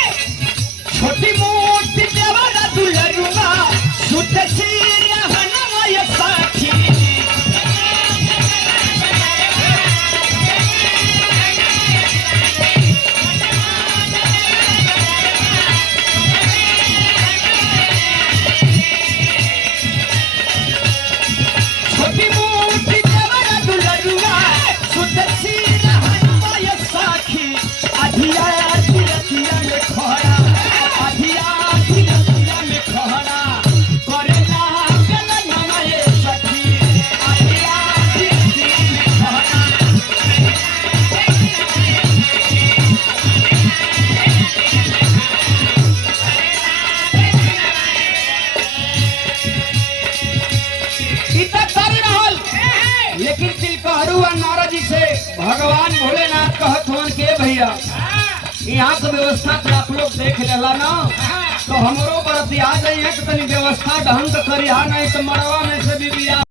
छोटी मोटी देवरा दुलरुआ सुत सीरिया हनमय साखी छोटी मोटी देवरा दुलरुआ सुत सीरिया हनमय साखी अधिया दिया में खड़ा लेकिन तिलकहरू और नारद जी से भगवान भोलेनाथ कहत हुन के भैया यहाँ के व्यवस्था तो आप लोग देख लेला ना तो हमरो बरती आ जाइए तो तनी व्यवस्था ढंग करिया नहीं तो मरवा में से भी